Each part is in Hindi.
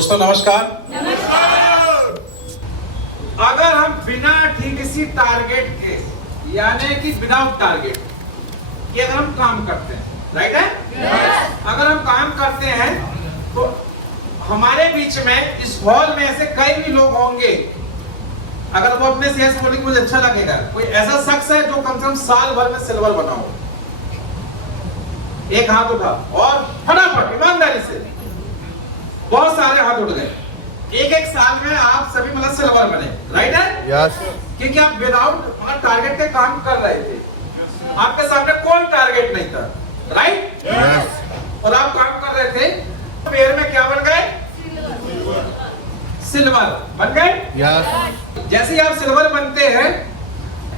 दोस्तों नमस्कार। अगर हम बिना किसी टारगेट के यानी कि विदाउट टारगेट कि अगर हम काम करते हैं, राइट है? अगर हम काम करते हैं तो हमारे बीच में इस हॉल में ऐसे कई भी लोग होंगे, अगर वो अपने से ऐसे बोले कि मुझे अच्छा लगेगा, कोई ऐसा शख्स है जो कम से कम साल भर में सिल्वर बना हो, एक हाथ उठा और फटाफट ईमानदारी से बहुत सारे हाथ उठ गए। एक साल में आप सभी मतलब सिल्वर बने, राइट है? यस। क्योंकि आप विदाउट टारगेट के काम कर रहे थे, आपके सामने कोई टारगेट नहीं था, राइट? यस। और आप काम कर रहे थे, पेड़ में क्या बन गए? सिल्वर बन गए। यस। जैसे ही आप सिल्वर बनते हैं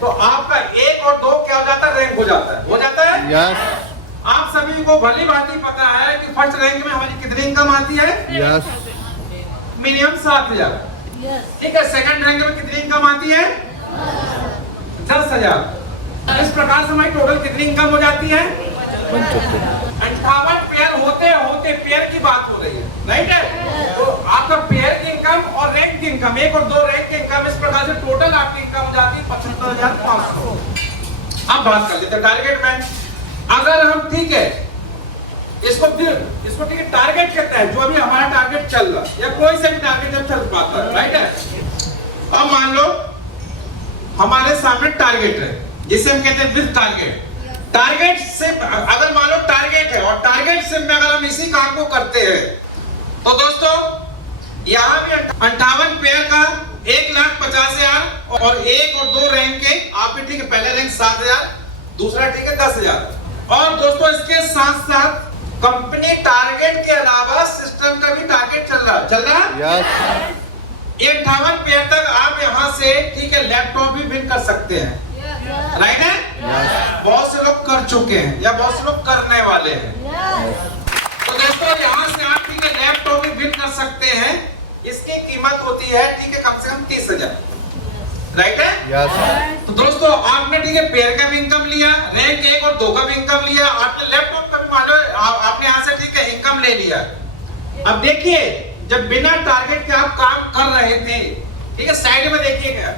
तो आपका 1 और 2 क्या हो जाता है? रैंक हो जाता है, हो जाता है। यस। आप सभी को भली भांति पता है कि फर्स्ट रैंक में हमारी कितनी इनकम आती है? यस। मिनिमम 7,000। ठीक है। सेकंड रैंक में कितनी इनकम आती है? 10,000। इस प्रकार से हमारी टोटल कितनी इनकम हो जाती है? 58 पेयर होते पेयर की बात हो रही है, राइट है? तो आपका पेयर की इनकम और रैंक की इनकम, 1 और 2 रैंक की इनकम, इस प्रकार से टोटल आपकी इनकम हो जाती है 75,500। अब बात कर लेते हैं टारगेट में। अगर हम ठीक है इसको ठीक है टारगेट कहते हैं, जो अभी हमारा टारगेट चल रहा है या कोई से भी टारगेट जब चल पाता है, राइट है? अब मान लो हमारे सामने टारगेट है जिसे हम कहते हैं विद टारगेट। टारगेट से अगर मान लो टारगेट है और टारगेट से में अगर हम इसी काम को करते हैं तो दोस्तों यहाँ भी 58 पेयर का 1,50,000 और 1 और 2 रैंक के आपके ठीक है, पहले रैंक 7,000, दूसरा ठीक है 10,000। और दोस्तों इसके साथ साथ कंपनी टारगेट के अलावा सिस्टम का भी टारगेट चल रहा है। यस। 58 पेयर तक आप यहाँ से ठीक है लैपटॉप भी बिल कर सकते हैं, राइट है? बहुत से लोग कर चुके हैं या बहुत से लोग करने वाले हैं। तो दोस्तों यहाँ से आप ठीक है लैपटॉप भी बिल कर सकते हैं। इसकी कीमत होती है ठीक है कम से कम 30,000, राइट है? यस। तो दोस्तों आपने ठीक है पेयर का भी इनकम लिया, रैंक 1 और 2 का भी इनकम लिया, आपने लैपटॉप का भी मान लो आपने यहाँ से ठीक है इनकम ले लिया। अब देखिए जब बिना टारगेट के आप काम कर रहे थे, ठीक है, साइड में देखिएगा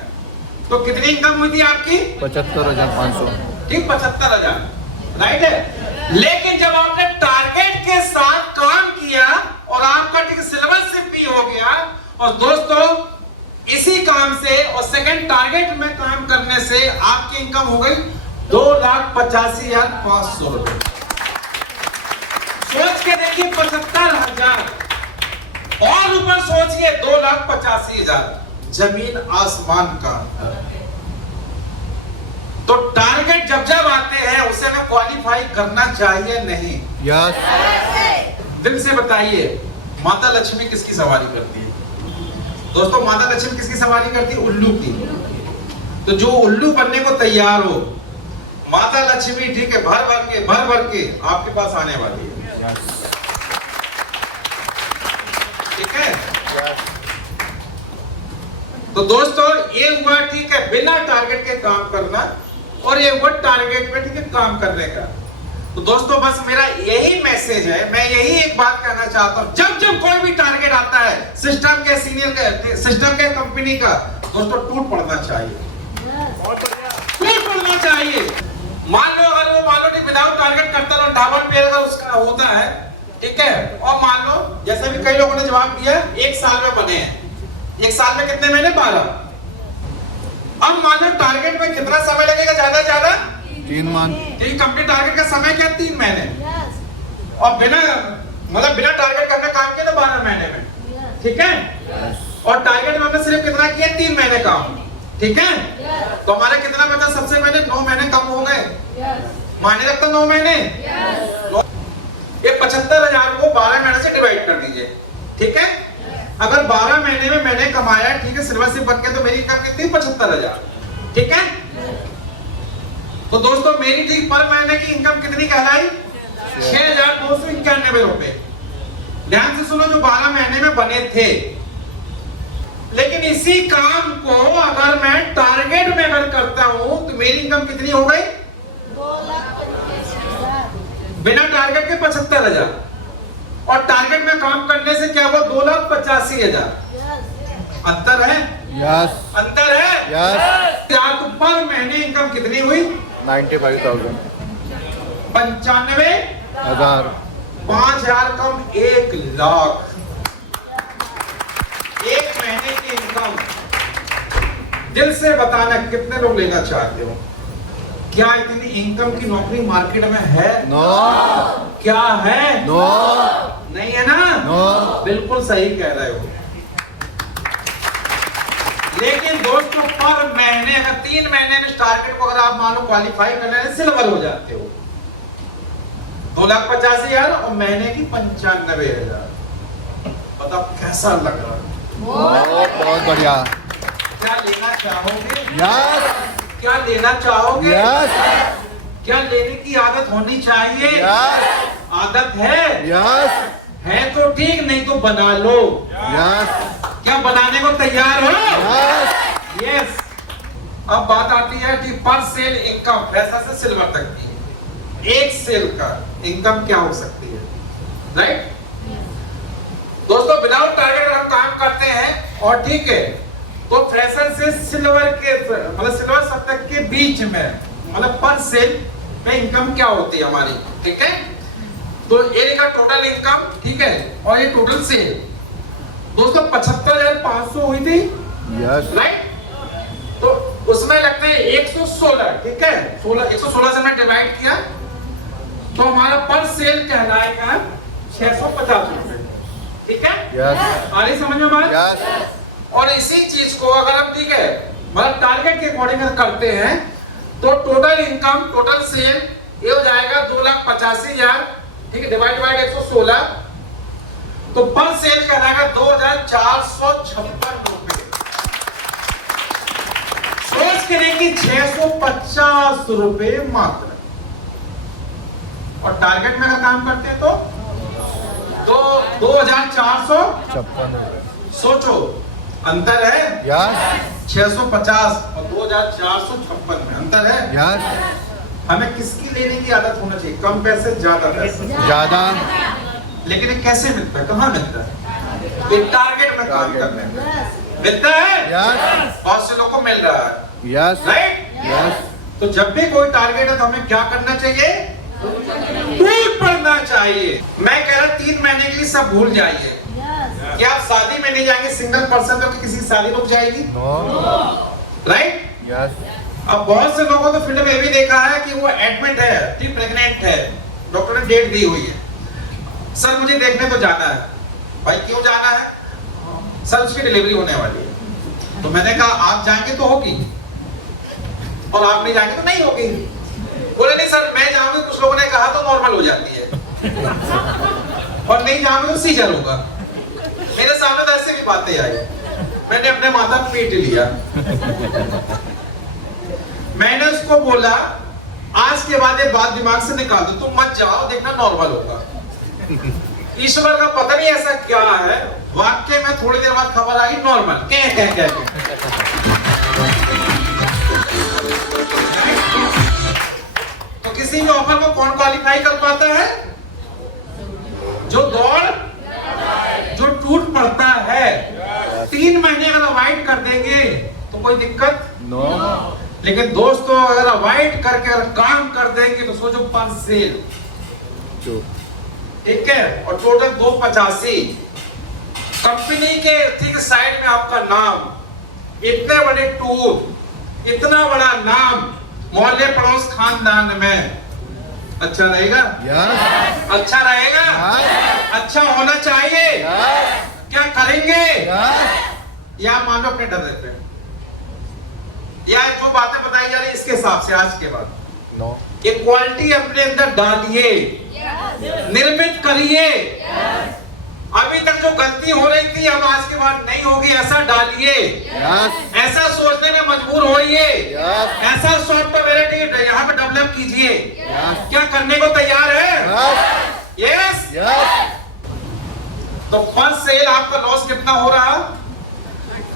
तो कितनी इनकम हुई थी आपकी? 75,500। ठीक 75,000, राइट है? लेकिन जब आपने टारगेट के साथ काम किया और आपका ठीक सिलेबस से भी हो गया, और दोस्तों इसी काम से और सेकंड टारगेट में काम करने से आपकी इनकम हो गई 2,85,500 रुपए। सोच के देखिए 75,000 और ऊपर सोचिए 2,85,000, जमीन आसमान का। तो टारगेट जब जब आते हैं उसे हमें क्वालिफाई करना चाहिए नहीं? यस। दिल से बताइए माता लक्ष्मी किसकी सवारी करती है? दोस्तों माता लक्ष्मी किसकी सवारी करती है? उल्लू की। तो जो उल्लू बनने को तैयार हो, माता लक्ष्मी ठीक है भर भर के आपके पास आने वाली है, ठीक है? तो दोस्तों ये हुआ ठीक है बिना टारगेट के काम करना, और ये हुआ टारगेट पे ठीक है काम करने का। तो दोस्तों बस मेरा यही मैसेज है, मैं यही एक बात कहना चाहता हूँ, जब जब कोई भी टारगेट आता है सिस्टम के सीनियर के सिस्टम के कंपनी का, दोस्तों टूट पड़ना चाहिए, टूट पड़ना चाहिए। मान लो अगर वो मान लो नहीं विदाउट टारगेट करता तो 58 पेयर का उसका होता है, ठीक है, और मान लो जैसे भी कई लोगों ने जवाब दिया 1 साल में बने हैं, 1 साल में कितने महीने? 12। अब मान लो टारगेट में कितना समय लगेगा? ज्यादा 3 मंथ। ठीक, कंप्लीट टारगेट का समय क्या? 3 महीने। और बिना टारगेट करने काम किया तो 12 महीने में, ठीक है? और टारगेट में हमने सिर्फ कितना किया? 3 महीने काम, ठीक है? तो हमारे कितना बचा? सबसे पहले 9 महीने कम हो गए, माने रखता 9 महीने। ये 75,000 को 12 महीने से डिवाइड कर दीजिए, ठीक है? अगर 12 महीने में मैंने कमाया ठीक है सिलेबस से बन के, तो मेरी इनकम कितनी? 75,000, ठीक है? तो दोस्तों मेरी ठीक पर महीने की इनकम कितनी कहलाई? 6,291 रुपए। ध्यान से सुनो, जो 12 महीने में बने थे। लेकिन इसी काम को अगर मैं टारगेट में अगर करता हूं तो मेरी इनकम कितनी हो गई? 2,25,000। बिना टारगेट के 75,000। और टारगेट में काम करने से क्या हुआ 2,85,000 अंतर है यस अंतर है यस क्या तो पर महीने इनकम कितनी हुई 95,000 95,000 5,000 कम 1,00,000 एक महीने की इनकम दिल से बताना कितने लोग लेना चाहते हो क्या इतनी इनकम की नौकरी मार्केट में है नो क्या है नो नहीं है ना नो बिल्कुल सही कह रहे हो लेकिन दोस्तों पर महीने अगर 3 महीने में टारगेट को अगर आप मान लो क्वालिफाई कर रहे हैं सिल्वर हो जाते हो 2,85,000 और महीने की 95,000 बताओ कैसा लग रहा है बहुत बढ़िया क्या लेना चाहोगे यस क्या लेना चाहोगे यस क्या लेने की आदत होनी चाहिए यस आदत है यस है तो ठीक नहीं तो बना लो यस क्या बनाने को तैयार हो यस यस अब बात आती है कि पर सेल इनकम पैसा से सिल्वर तक की एक सेल का इनकम क्या हो सकती है राइट दोस्तों विदाउट टारगेट हम काम करते हैं और ठीक है तो फ्रेशर से सिल्वर के मतलब सिल्वर सब तक के बीच में मतलब पर सेल में इनकम क्या होती है हमारी ठीक है तो ये लिखा टोटल इनकम ठीक है और ये टोटल सेल दोस्तों 75,500 हुई थी यस राइट तो उसमें लगते हैं 116 ठीक है 116 से मैं डिवाइड किया तो हमारा पर सेल कहलाएगा 650 रुपए ठीक है यस आ रही समझ में बात यस और इसी चीज को अगर हम ठीक है मतलब टारगेट के अकॉर्डिंग करते हैं तो टोटल इनकम टोटल सेल ये हो जाएगा 2,85,000 ठीक है डिवाइड बाय 116 तो पर सेल कहलाएगा 2,456 रुपए सोच करें कि 650 रुपए मात्र और टारगेट में अगर काम करते हैं तो 2,400 सोचो अंतर है यस 650 और 2,456 में अंतर है यस हमें किसकी लेने की आदत होना चाहिए कम पैसे ज्यादा पैसे ज्यादा लेकिन ये कैसे मिलता है कहाँ मिलता है ये टारगेट में काम करने में मिलता है यस बहुत से लोगों को मिल रहा है यस राइट यस तो जब भी कोई टारगेट है तो हमें क्या करना चाहिए टूट पड़ना चाहिए मैं कह रहा 3 महीने के लिए सब भूल जाइए क्या आप शादी में नहीं जाएंगे सिंगल पर्सन तो किसी की शादी रुक जाएगी नो राइट यस अब बहुत से लोगों तो फील्ड में ये भी देखा है कि वो एडमिट है कि प्रेग्नेंट है डॉक्टर ने डेट दी हुई है सर मुझे देखने तो जाना है भाई क्यों जाना है सर उसकी डिलीवरी होने वाली है तो मैंने कहा आप जाएंगे तो होगी और आप नहीं जाएंगे तो नहीं होगी बोले नहीं सर मैं जाऊंगी कुछ लोगों ने कहा तो नॉर्मल हो जाती है और नहीं जाऊंगी तो सीजर होगा मेरे सामने तो ऐसे भी बातें आई मैंने अपने माथा पीट लिया मैंने उसको बोला आज के बाद ये बात दिमाग से निकाल दो तुम मत जाओ देखना नॉर्मल होगा ईश्वर का पता नहीं ऐसा क्या है वाक्य में थोड़ी देर बाद खबर आई नॉर्मल कह तो किसी भी ऑफर को कौन क्वालिफाई कर पाता है जो दौड़ जो टूट पड़ता है 3 महीने अगर अवॉइड कर देंगे तो कोई दिक्कत नो लेकिन दोस्तों अगर अवॉइड करके अगर काम कर देंगे तो सोचो पर सेल ठीक है और टोटल 285 कंपनी के ठीक साइड में आपका नाम इतने बड़े टूर इतना बड़ा नाम मोहल्ले पड़ोस खानदान में अच्छा रहेगा यस अच्छा रहेगा अच्छा होना चाहिए क्या करेंगे या मान लो अपने डर रहते हैं या जो बातें बताई जा रही है इसके हिसाब से आज के बाद नो ये क्वालिटी अपने अंदर डालिए निर्मित करिए अभी तक जो गलती हो रही थी अब आज के बाद नहीं होगी ऐसा डालिए ऐसा सोचने में मजबूर होइए ऐसा सॉफ्टवेयर यहाँ पे डेवलप कीजिए क्या करने को तैयार है यस तो फर्स्ट सेल आपका लॉस कितना हो रहा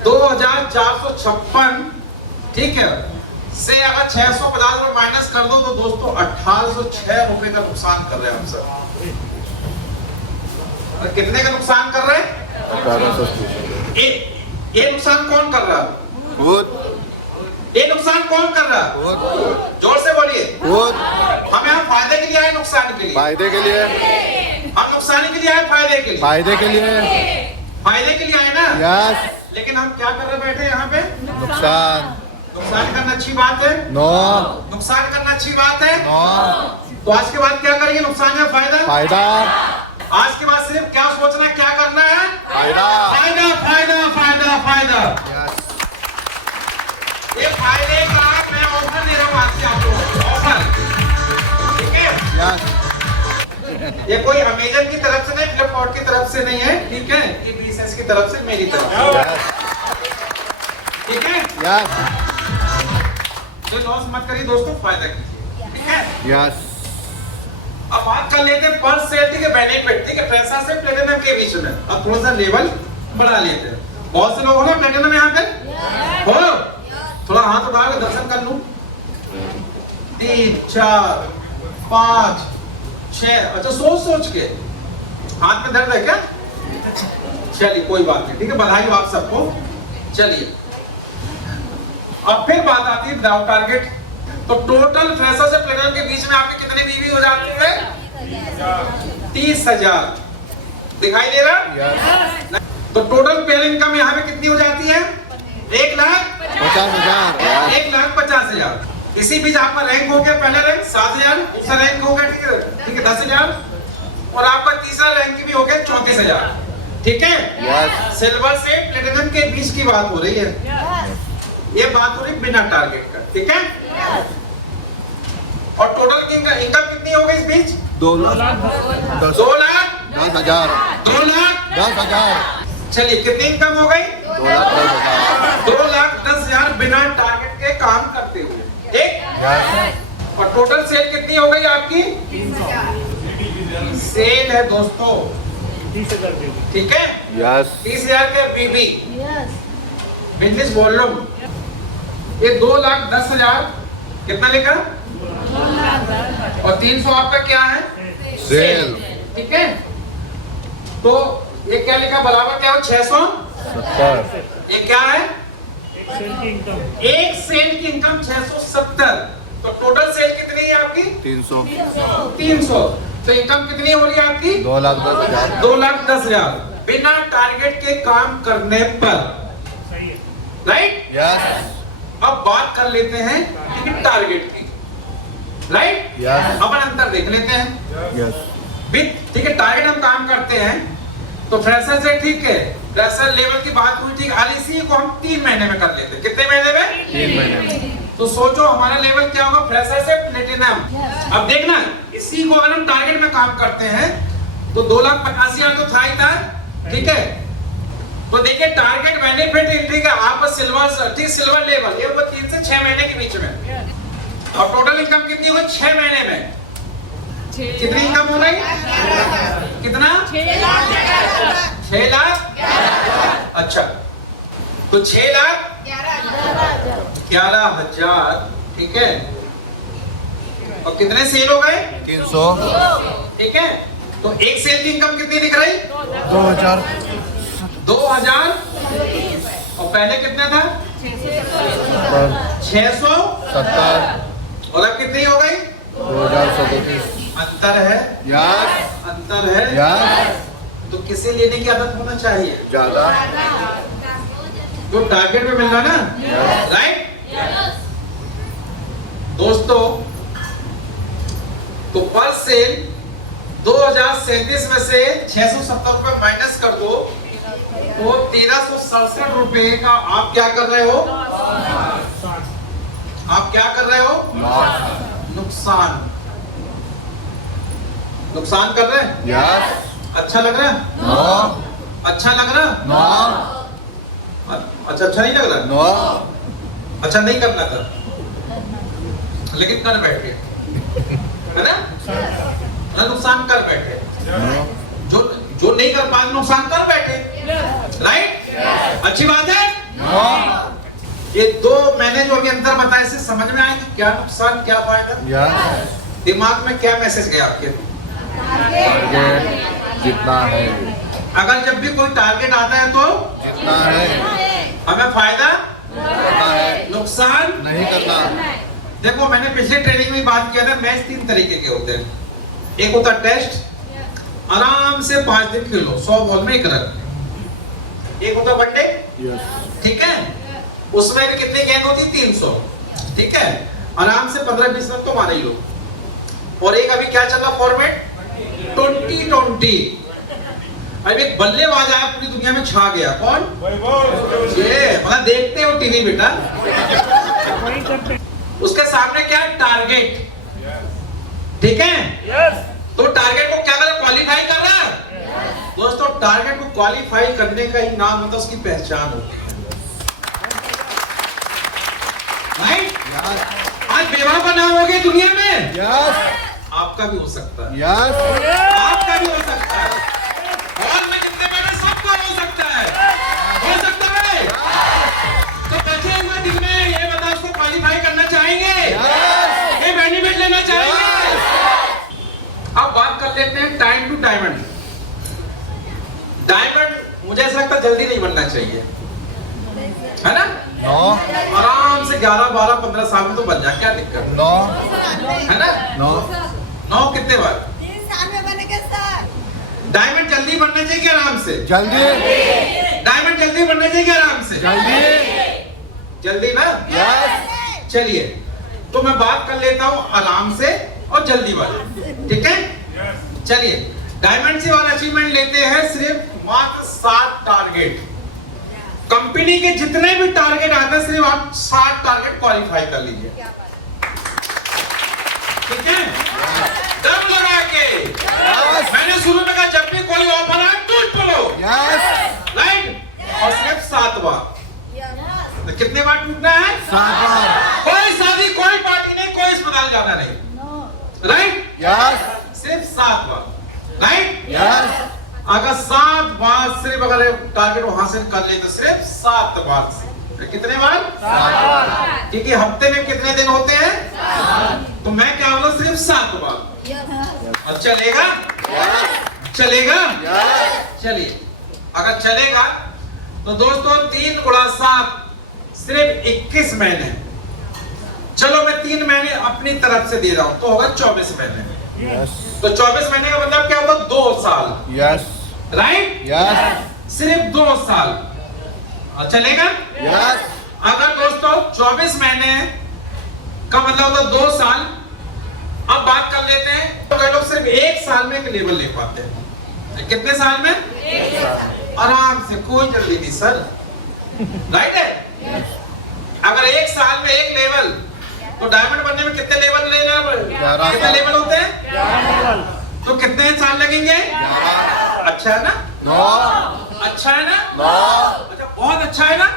2,456 ठीक है से अगर 650 रुपए माइनस कर दो तो दोस्तों 1,806 रुपए का नुकसान कर रहे हैं हम सब और कितने का नुकसान कर रहे हैं? 1830। ये नुकसान कौन कर रहा है? खुद ये नुकसान कौन कर रहा है? खुद जोर से बोलिए। खुद हम यहाँ फायदे के लिए आए, नुकसान के लिए? फायदे के लिए, हम नुकसान के लिए आए, फायदे के लिए? फायदे के लिए। फायदे के लिए आए ना? यस। लेकिन हम क्या कर रहे बैठे यहाँ पे? नुकसान नुकसान करना अच्छी बात है? नो नुकसान करना अच्छी बात है? नो। तो आज के बाद क्या करेंगे? नुकसान या फायदा? फायदा आज के बाद सिर्फ क्या सोचना है, क्या करना है? फायदा। फायदा फायदा फायदा फायदा। यस। ये फायदे का मैं ऑफर दे रहा हूँ आज से आप लोगों को, ऑफर। ठीक है? यस। ये कोई अमेजन की तरफ से नहीं, फ्लिपकार्ट की तरफ से नहीं है, ठीक है? ये बिजनेस की तरफ से, मेरी तरफ से, यस। ठीक है? यस। तो लॉस मत करिए दोस्तों, फायदा कीजिए, ठीक है? यस। अब बात कर लेते हैं पर सेल, ठीक है, बेनिफिट, ठीक है, पैसा से प्लेटिनम के बीच में। अब थोड़ा सा लेवल बढ़ा लेते हैं। बहुत से लोग हो ना प्लेटिनम यहाँ पे हो, थोड़ा हाथ उठा के दर्शन कर लूं। 3 4 5 6, अच्छा सोच सोच के हाथ में दर्द है क्या? चलिए कोई बात नहीं, ठीक है, बधाई हो आप सबको। चलिए अब फिर बात आती है डाउट टारगेट। तो टोटल फ्रेशर से प्लेटिनम के बीच में आपके कितने बीवी हो जाती है? 30,000 दिखाई दे रहा? यस। तो टोटल पेयर इनकम यहाँ पे कितनी हो जाती है? 1,50,000। 1,50,000। इसी बीच आपका रैंक हो गया, पहला रैंक 7,000, दूसरा रैंक हो गया, ठीक है, ठीक है, 10,000, और आपका तीसरा रैंक भी हो गया 34,000, ठीक है? यस। सिल्वर से प्लेटिनम के बीच की बात हो रही है, ये बात हो रही बिना टारगेट का, ठीक है? और टोटल इनकम कितनी हो गई इस बीच? 2,10,000। 2,10,000। 2,10,000। चलिए कितनी इनकम हो गई? 2,10,000। 2,10,000 बिना टारगेट के काम करते हुए, ठीक? यस। और टोटल सेल कितनी हो गई आपकी? सेल है दोस्तों, ठीक है? यस। 30,000 का बीबी बिजनेस वॉल्यूम, ये 2,10,000 कितना लिखा? और 300 आपका क्या है? सेल। ठीक है? तो ये क्या लिखा बराबर क्या हो? 670। ये क्या है? एक सेल की इनकम 670। तो टोटल सेल कितनी है आपकी? 300। 300। तो इनकम कितनी हो रही है आपकी? 2,10,000। 2,10,000 बिना टारगेट के काम करने पर, राइट? यस। अब बात कर लेते हैं टारगेट की, राइट? यस। अपन अंतर देख लेते हैं। यस। ठीक है, टारगेट हम काम करते हैं तो फ्रेशर से, ठीक है, फ्रेशर लेवल की बात हुई, ठीक, इसी को हम 3 महीने में कर लेते हैं। कितने महीने में? 3 महीने में। तो सोचो हमारा लेवल क्या होगा फ्रेशर से प्लेटिनम। अब देखना, इसी को अगर हम टारगेट में काम करते हैं तो 2,85,000 तो था ही था, ठीक है? तो देखिए टारगेट बेनिफिट, ठीक है, आपका सिल्वर, ठीक, सिल्वर लेवल ये 3 से 6 महीने के बीच में, और टोटल इनकम कितनी हुई 6 महीने में? कितनी इनकम हो गई? कितना? 6 लाख। अच्छा, तो 6,11,000, ठीक है, और कितने सेल हो गए? 300। ठीक है, तो एक सेल की इनकम कितनी दिख रही? 2,000। 2,000, और पहले कितना था? 670, और अब कितनी हो गई? 2,130। अंतर है, यस। अंतर है। यस। तो किसे लेने की आदत होना चाहिए? ज्यादा। जो टारगेट में मिल रहा ना, राइट? दोस्तों, तो पर सेल 2,037 में से 670 रुपए माइनस कर दो तो 1,367 रुपए का आप क्या कर रहे हो? आप क्या कर रहे हो? नुकसान। नुकसान कर रहे हैं? यस। अच्छा लग रहा है? नो। अच्छा लग रहा है? नो। अच्छा, अच्छा नहीं लग रहा? नो। अच्छा नहीं करना था, लेकिन कर बैठे, है ना? नुकसान कर बैठे, जो नहीं कर पाए नुकसान कर बैठे, राइट? अच्छी बात है। ये 2 मैंने जो अभी अंतर बताया, इससे समझ में आया कि क्या नुकसान क्या फायदा? यस। दिमाग में क्या मैसेज गया आपके? जितना है अगर जब भी कोई टारगेट आता है तो जितना है हमें फायदा करना है नुकसान नहीं करना। देखो मैंने पिछले ट्रेनिंग में बात किया था, मैच 3 तरीके के होते हैं। एक होता टेस्ट, आराम से 5 दिन खेलो 100 बॉल में 1 रन। एक होता वनडे, ठीक है, उसमें भी कितनी गेंद होती है 300, ठीक है, आराम से 15-20 रन तो मारे ही लो। और एक अभी क्या चल रहा फॉर्मेट 2020। अब एक बल्लेबाज आया पूरी दुनिया में छा गया, कौन? ये मतलब देखते हो टीवी बेटा। उसके सामने क्या है? टारगेट, ठीक है, तो टारगेट को क्या कर रहा? क्वालिफाई कर रहा है। दोस्तों टारगेट को क्वालिफाई करने का ही नाम होता है, उसकी पहचान होती है। राइट? आज बेवफा बना होगे दुनिया में, आपका भी हो सकता है, आपका भी हो सकता है, और मैं जितने बैठे सबका हो सकता है, हो सकता है। तो बचे हुए दिन में ये बता, उसको क्वालिफाई करना चाहेंगे, ये बेनिफिट लेना चाहेंगे। अब बात कर लेते हैं टाइम टू डायमंड। डायमंड मुझे ऐसा लगता है जल्दी नहीं बनना चाहिए, है ना? आराम से 11, 12, 15 साल में तो बन जाए, क्या दिक्कत है ना? 9 कितने बार? 3 साल में बनेगा सर। डायमंड जल्दी बनना चाहिए कि आराम से? जल्दी डायमंड जल्दी बनना चाहिए कि आराम से? जल्दी ना? चलिए तो मैं बात कर लेता हूँ आराम से और जल्दी वाले, ठीक है? चलिए डायमंड से वाला अचीवमेंट लेते हैं सिर्फ मात्र 7 टारगेट। कंपनी के जितने भी टारगेट आते हैं सिर्फ आप 7 टारगेट क्वालिफाई कर लीजिए, ठीक है? दम लगा के। मैंने शुरू में कहा जब भी कोई ऑफर आए टूट पड़ो, राइट? और सिर्फ 7 बार। तो कितने बार टूटना है? 7 बार। कोई शादी, कोई पार्टी नहीं, कोई अस्पताल जाना नहीं, राइट? सिर्फ 7 बार, राइट? अगर 7 बार सिर्फ अगर टारगेट वो हासिल कर ले तो सिर्फ 7 बार से, कितने बार? 7। क्योंकि हफ्ते में कितने दिन होते हैं? 7। तो मैं क्या बोला? सिर्फ 7 बार। और चलेगा? चलेगा? चलिए अगर चलेगा तो दोस्तों 3 गुणा 7 सिर्फ 21 महीने। चलो मैं 3 महीने अपनी तरफ से दे रहा हूं तो होगा 24 महीने। तो 24 महीने का मतलब क्या होगा? 2 साल, राइट? सिर्फ 2 साल। और चलेगा? अगर दोस्तों 24 महीने का मतलब होता 2 साल। अब बात कर लेते हैं तो कई लोग सिर्फ 1 साल में एक लेवल ले पाते हैं। कितने साल में? 1 साल। आराम से, कोई जल्दी नहीं सर, राइट है? अगर 1 साल में 1 लेवल, तो डायमंड बनने में कितने लेवल लेना? कितने लेवल होते हैं? तो कितने साल लगेंगे? अच्छा है ना? 9। अच्छा है ना? अच्छा, बहुत अच्छा है ना?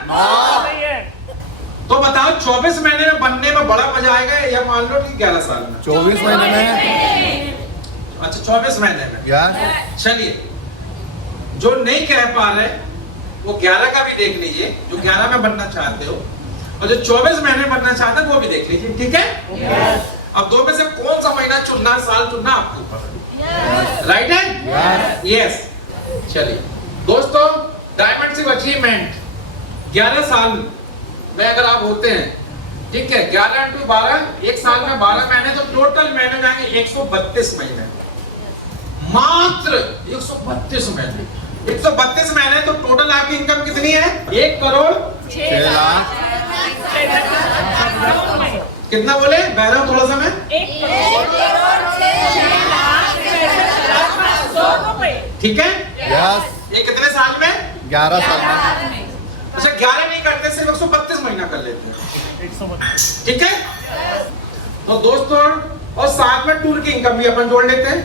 तो बताओ 24 महीने में बनने में बड़ा मजा आएगा या मान लो कि 11 साल में? 24 महीने में। अच्छा 24 महीने में। चलिए जो नहीं कह पा रहे वो 11 का भी देख लीजिए, जो 11 में बनना चाहते हो, और जो 24 महीने बनना चाहते हैं वो भी देख लीजिए, ठीक है? अब 2 में से कौन सा महीना चुनना, साल चुनना आपके ऊपर है, राइट है? यस। चलिए दोस्तों डायमंड सिर्फ अचीवमेंट 11 साल में अगर आप होते हैं, ठीक है, 11 × 12, 1 साल में 12 महीने, तो टोटल महीने जाएंगे 132 महीने, मात्र 132 महीने। 132 महीने तो टोटल आपकी इनकम कितनी है? 1 करोड़ 6 लाख। कितना बोले? बहरा हूं थोड़ा सा मैं। 1 करोड़ 6 लाख 65 रुपए, ठीक है? यस। ये कितने साल में? 11 साल में। अच्छा 11 नहीं करते, सिर्फ 132 महीना कर लेते हैं, ठीक है? तो दोस्तों और साथ में टूर की इनकम भी अपन जोड़ लेते हैं,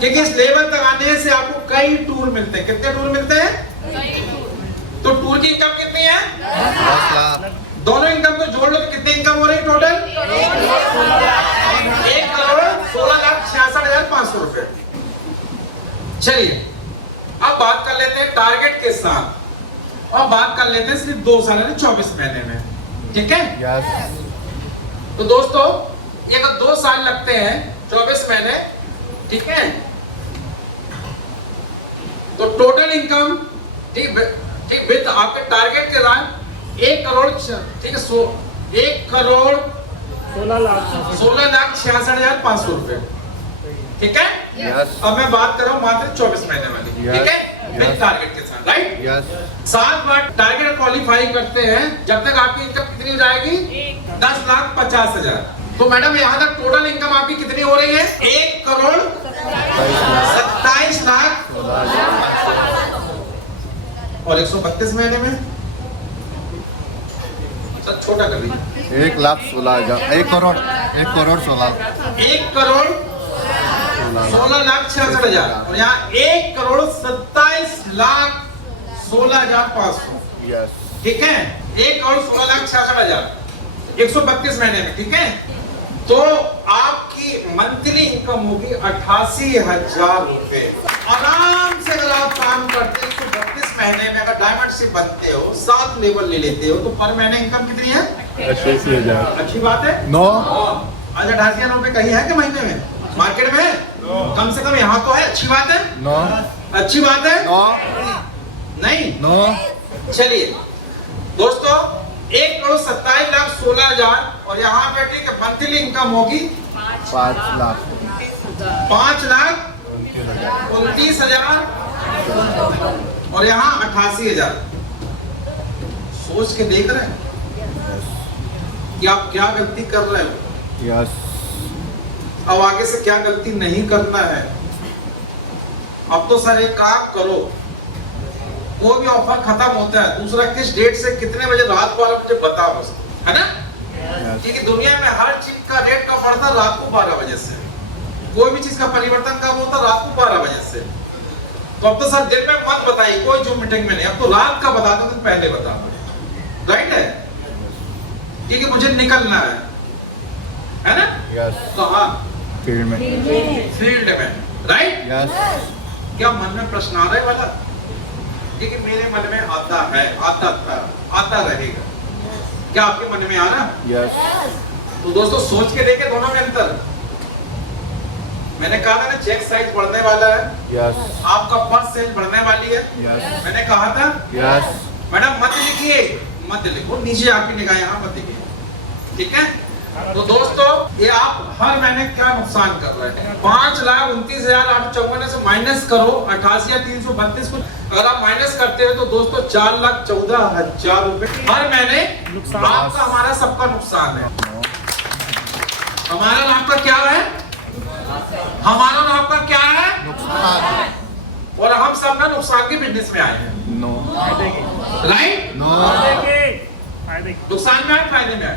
क्योंकि इस लेवल तक आने से आपको कई टूर मिलते हैं। कितने टूर मिलते हैं? तो टूर की इनकम कितनी है? 10 लाख। दोनों इनकम को जोड़ लो तो कितनी इनकम हो रही है टोटल? 1 करोड़ 16,66,500 रुपए। चलिए अब बात कर लेते हैं टारगेट के साथ, और बात कर लेते हैं सिर्फ 2 साल यानी 24 महीने में, ठीक है? यस। तो दोस्तों ये अगर 2 साल लगते हैं 24 महीने, ठीक है, तो टोटल इनकम ठीक विद आपके टारगेट के साथ 1 करोड़ ठीक है 1 करोड़ 16,66,500 रुपए। ठीक है यस अब मैं बात कर रहा हूँ मात्र 24 महीने वाली। Yes. ठीक है विद Yes. टारगेट के साथ राइट। यस 7 बार टारगेट क्वालिफाई करते हैं जब तक आपकी इनकम कितनी हो जाएगी 10,50,000। तो मैडम यहाँ तक टोटल इनकम आपकी कितनी हो रही है 1 करोड़ 27 लाख और 132 महीने में सर छोटा कर लीजिए 1,16,000 1 करोड़ 16 1 करोड़ 16,66,000 और यहाँ 1 करोड़ 27,16,500। यस ठीक है 1 करोड़ 16,66,000 132 महीने में। ठीक है तो आपकी मंथली इनकम होगी 88,000 रुपए। आराम से अगर आप काम करते हैं 132 महीने में अगर डायमंड शिप बनते हो 7 लेवल ले लेते हो तो पर महीने इनकम कितनी है 88,000 अच्छी बात है। नो आज 88,000 रुपए कहीं है कि महीने में मार्केट में कम से कम यहाँ तो है। अच्छी बात है नो अच्छी बात है नो नहीं नो चलिए दोस्तों 1 करोड़ 27,16,000 और यहाँ पे ठीक है मंथली इनकम होगी 5 लाख 5,29,000 और यहाँ 88,000। सोच के देख रहे हैं कि आप क्या गलती कर रहे हो यस अब आगे से क्या गलती नहीं करना है। अब तो सर एक काम करो कोई भी ऑफर खत्म होता है दूसरा किस डेट से कितने बजे रात को मुझे बताओ बस है ना क्योंकि दुनिया में हर चीज का रेट कब बढ़ता है रात को 12 बजे से। कोई भी चीज का परिवर्तन कब होता है रात को 12 बजे से। तो अब तो सर दिन में मत बताइए कोई जूम मीटिंग में नहीं अब तो रात का बता दो दिन पहले बता दो राइट है क्योंकि मुझे निकलना है ना यस कहाँ फील्ड में फील्ड में राइट। यस क्या मन में प्रश्न आ रहा है वाला क्योंकि मेरे मन में आता है आता था आता रहेगा। क्या आपके मन में आ रहा यस तो दोस्तों सोच के देखे दोनों में अंतर। मैंने कहा था ना चेक साइज बढ़ने वाला है यस आपका पर्स साइज बढ़ने वाली है। यस मैंने कहा था यस मैडम मत लिखिए मत लिखो नीचे आपकी निगाह यहाँ मत लिखिए। ठीक है तो दोस्तों ये आप हर महीने क्या नुकसान कर रहे हैं 5,29,854 से माइनस करो 88,332 को अगर आप माइनस करते हैं तो दोस्तों 4,14,000 रुपए हर महीने आपका हमारा सबका नुकसान है। हमारा और आपका क्या है हमारा और आपका क्या है नुकसान और हम सब ना नुकसान के बिजनेस में आए हैं नो राइट। नो नुकसान में आए फायदे में आए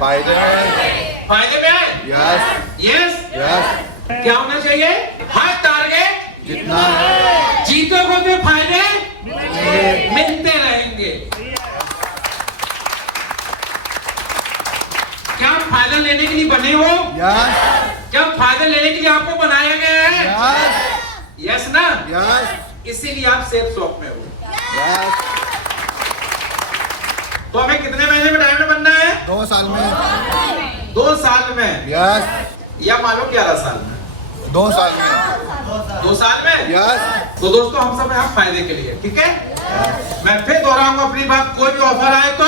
फायदे में आए यस यस यस क्या होना चाहिए हर टारगेट जितना है जीतोगे तो फायदे मिलते रहेंगे। क्या आप फायदा लेने के लिए बने हो यस क्या फायदा लेने के लिए आपको बनाया गया है यस यस ना यस इसीलिए आप सेफ शॉप में हो। यस तो हमें कितने महीने में डायमंड बनना है 2 साल में 2 साल में यस या मान लो 11 साल में 2 साल में 2 साल में यस तो दोस्तों हम सब यहाँ फायदे के लिए ठीक है। मैं फिर दोहराऊंगा अपनी बात कोई भी ऑफर आए तो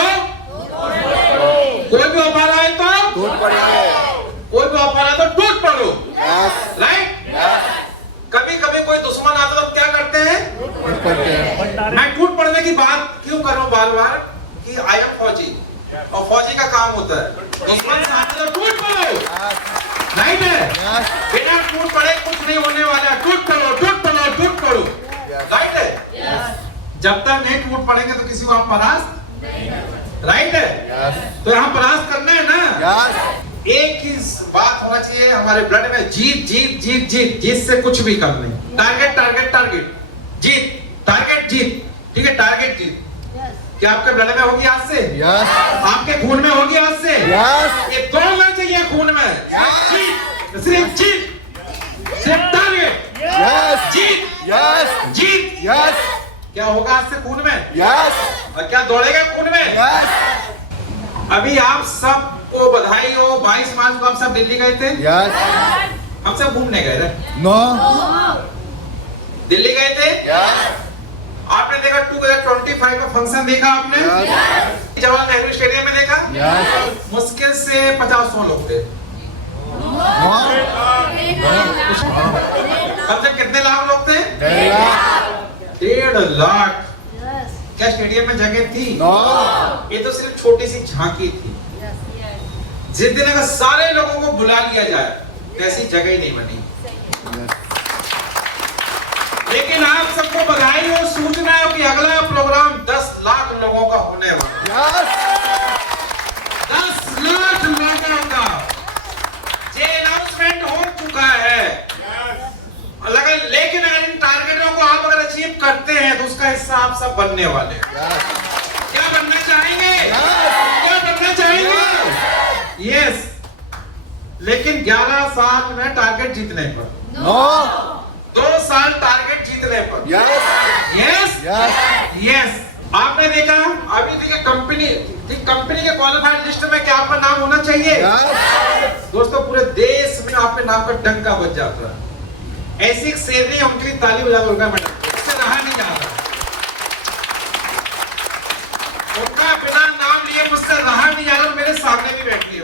कोई भी ऑफर आए तो टूट पड़ेंगे कोई भी ऑफर आए तो टूट पड़ो यस राइट। कभी कभी कोई दुश्मन आता तो क्या करते हैं टूट पड़ते हैं मैं टूट पड़ने की बात क्यों कर रहा हूँ बार बार कि आई एम फौजी और फौजी का काम होता है दुश्मन से आते तो टूट पड़ो राइट है यस बिना टूट पड़े कुछ नहीं होने वाला टूट पड़ो टूट पड़ो टूट पड़ो राइट है जब तक नहीं टूट पड़ेंगे तो किसी को आप परास्त राइट है यस तो यहाँ परास्त करना है ना यस एक ही बात होना चाहिए हमारे ब्लड में जीत जीत जीत जीत जीत से कुछ भी कम नहीं टारगेट टारगेट टारगेट जीत टारगेट जीत ठीक है टारगेट जीत क्या आपके ब्लड में होगी आज से यस आपके खून में होगी आज से यस ये दौड़ना चाहिए खून में सिर्फ जीत सिर्फ टारगेट यस जीत यस जीत यस क्या होगा आज से खून में यस और क्या दौड़ेगा खून में यस अभी आप सबको बधाई हो 22 मार्च को आप सब दिल्ली गए थे यस हम सब घूमने गए थे नो दिल्ली गए थे यस 2025 का फंक्शन देखा आपने? जवाहरलाल नेहरू स्टेडियम में देखा? मुश्किल से 50-100 लोग थे। कम से कितने लाख लोग थे? 1.5 लाख। क्या स्टेडियम में जगह थी? ये तो सिर्फ छोटी सी झांकी थी। जिस दिन अगर सारे लोगों को बुला लिया जाए तो ऐसी जगह ही नहीं बनी। लेकिन आप सबको बधाई और सूचना है कि अगला प्रोग्राम 10 लाख लोगों का होने वाला है। 10 लाख लोगों का ये अनाउंसमेंट हो चुका है। लेकिन अगर इन टारगेटों को आप अगर अचीव करते हैं तो उसका हिस्सा आप सब बनने वाले हैं। क्या बनना चाहेंगे? क्या बनना चाहेंगे? यस। लेकिन 11 साल में टारगेट जीतने पर, 2 साल टारगेट जीतने पर। Yes yes. आपने देखा अभी देखिए कंपनी के क्वालिफाइड लिस्ट में क्या आपका नाम होना चाहिए? दोस्तों पूरे देश में आपके नाम का डंका बज जाता है। ऐसी एक शेरनी उनके लिए ताली बजा दो मैडम, इससे रहा नहीं जा रहा। उनका बिना नाम लिए मुझसे रहा नहीं जा रहा, मेरे सामने भी बैठी है।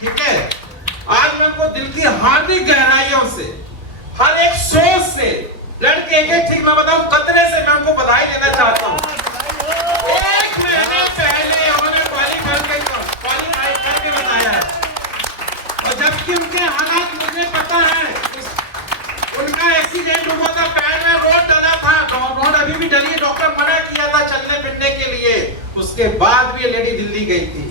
ठीक है, आज मैं उनको दिल की हार्दिक गहराइयों से, हर एक सोच से, ब्लड के एक ठीक मैं बताऊं कतरे से मैं उनको बधाई देना चाहता हूं। 1 महीने पहले उन्होंने क्वालिफाई करके बताया है, और जबकि उनके हालात मुझे पता है। उनका एक्सीडेंट हुआ था, पैर में रोड डला था, रोड अभी भी डली, डॉक्टर मना किया था चलने फिरने के लिए। उसके बाद भी ये लेडी दिल्ली गई थी।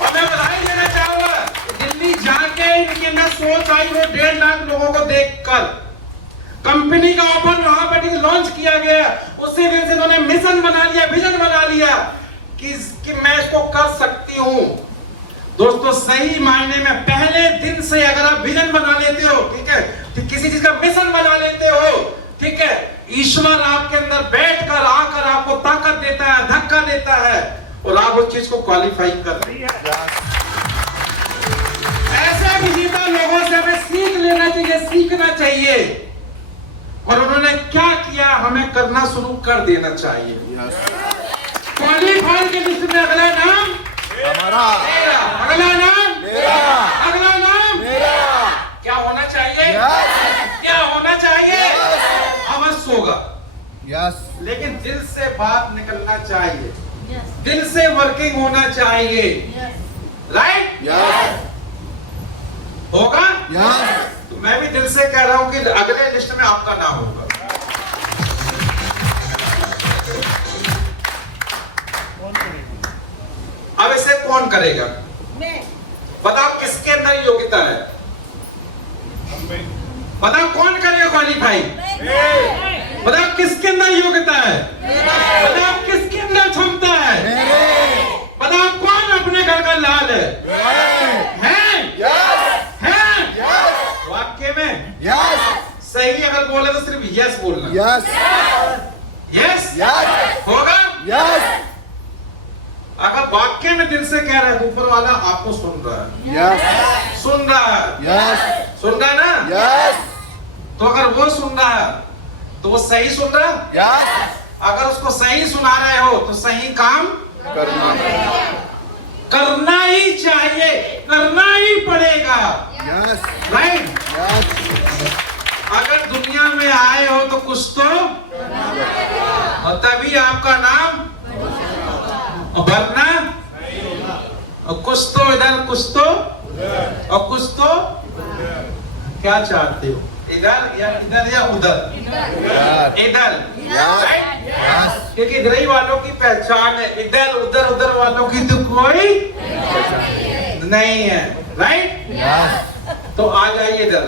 और मैं बधाई देना चाहूंगा, दिल्ली जाके इनके अंदर सोच आई वो 1.5 लाख लोगों को देखकर। कंपनी का ऑफर वहां पर लॉन्च किया गया, उसी दिन से उन्होंने मिशन बना लिया, विजन बना लिया कि मैं इसको कर सकती हूं। दोस्तों सही मायने में पहले दिन से अगर आप विजन बना लेते हो, ठीक है, तो किसी चीज का मिशन बना लेते हो, ठीक है, ईश्वर आपके अंदर बैठकर आकर आपको ताकत देता है, धक्का देता है और आप उस चीज को क्वालिफाई कर रही है। ऐसे विजेता लोगों से हमें सीख लेना चाहिए, सीखना चाहिए। और उन्होंने क्या किया, हमें करना शुरू कर देना चाहिए। क्वालिफाई के लिस्ट में अगला नाम हमारा, अगला नाम मेरा, अगला नाम मेरा। क्या होना चाहिए? क्या होना चाहिए? अवश्य होगा। लेकिन दिल से बात निकलना चाहिए, दिल से वर्किंग होना चाहिए। राइट? होगा? तो मैं भी दिल से कह रहा हूं कि अगले लिस्ट में आपका नाम होगा। अब इसे कौन करेगा? बताओ किसके अंदर योग्यता है? बताओ कौन करेगा क्वालिफाई? बताओ किसके अंदर योग्यता है? बताओ किसके अंदर क्षमता है? बताओ कौन अपने घर का लाल है? वाक्य में सही अगर बोले तो सिर्फ यस बोलना। यस होगा? अगर वाक्य में दिल से कह रहे हैं, ऊपर वाला आपको सुन रहा है। सुन रहा है। सुन रहा है ना? तो अगर वो सुन रहा है तो वो सही सुन रहा है। अगर उसको सही सुना रहे हो तो सही काम करना ही चाहिए, करना ही पड़ेगा। राइट? अगर दुनिया में आए हो तो कुछ तो, और तभी आपका नाम वरना कुछ तो इधर, कुछ तो और कुछ तो। क्या चाहते हो, इधर या उधर? इधर। क्योंकि इधर वालों की पहचान है, इधर उधर वालों की तो कोई नहीं है। राइट? तो आ जाइए इधर।